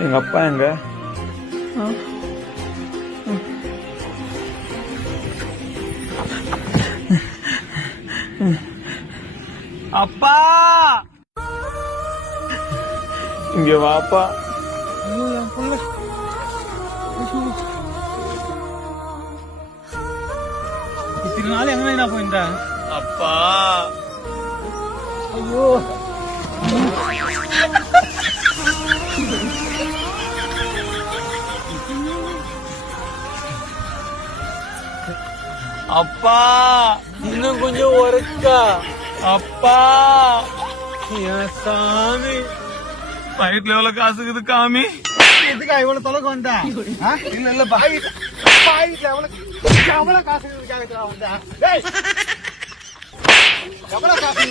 எங்க அப்பா எங்க? அப்பா இங்க வாப்பா. இத்தனை நாள் எங்க போயிருந்தா? அப்பா ஐயோ அப்பா இன்னும் கொஞ்சம் ஒருக்கா. அப்பா என் சாமி, வயிற்றுல எவ்வளவு காசுக்குது காமி? எதுக்கா இவ்வளவு தொலைக்கு வந்தா? இல்ல இல்ல பாய் பாயிட்ல எவ்வளவு காசு இருக்குதுக்காக வந்தா? டேய், எவ்வளவு காசு